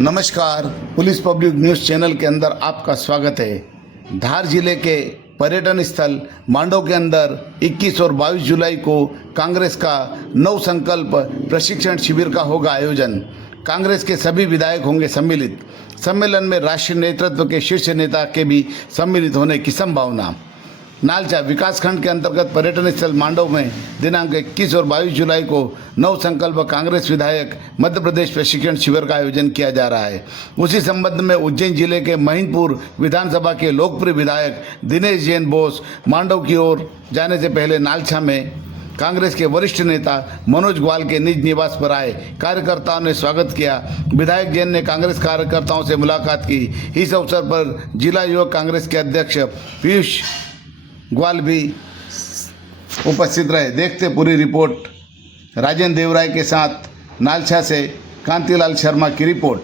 नमस्कार, police public news channel के अंदर आपका स्वागत है। धार जिले के पर्यटन स्थल मांडव के अंदर 21 और 22 जुलाई को कांग्रेस का नव संकल्प प्रशिक्षण शिविर का होगा आयोजन। कांग्रेस के सभी विधायक होंगे सम्मिलित। सम्मेलन में राष्ट्रीय नेतृत्व के शीर्ष नेता के भी सम्मिलित होने की संभावना। नालचा विकासखंड के अंतर्गत पर्यटन स्थल मांडव में दिनांक 21 और 22 जुलाई को नव संकल्प कांग्रेस विधायक मध्य प्रदेश प्रशिक्षण शिविर का आयोजन किया जा रहा है। उसी संबंध में उज्जैन जिले के महिंदपुर विधानसभा के लोकप्रिय विधायक दिनेश जैन बोस मांडव की ओर जाने से पहले नालचा में कांग्रेस के वरिष्ठ नेता मनोज ग्वाल के निज निवास पर आए। कार्यकर्ताओं ने स्वागत किया। विधायक जैन ने कांग्रेस कार्यकर्ताओं से मुलाकात की। इस अवसर पर जिला युवक कांग्रेस के अध्यक्ष पीयूष ग्वाल भी उपस्थित रहे। देखते पूरी रिपोर्ट राजेंद्र देवराय के साथ नालचा से कांतिलाल शर्मा की रिपोर्ट।